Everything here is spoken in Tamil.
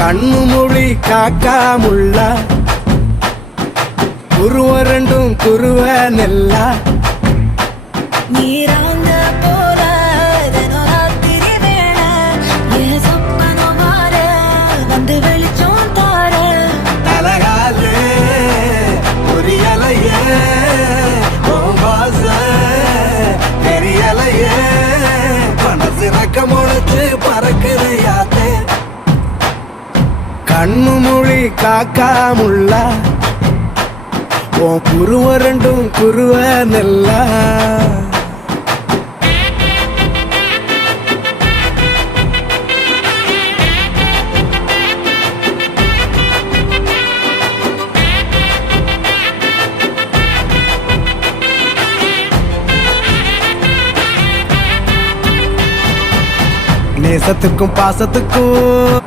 கண்ணு மொழி காக்காமுள்ள குருவ ரெண்டும் குருவ நெல்லா நீராங்க போல தினராத்திரி வேளை என் சொப்பனம் மாற வந்து வெளிச்சம் தார அழகாலே புரியலையே உன் வாச தெரியலையே மனசு ரக்க முளைச்சு பறக்குதையாத்தே கண்ணு மொழி காக்காமுள்ள உன் குருவ ரெண்டும் குருவ நெல்லா நேசத்துக்கும் பாசத்துக்கும்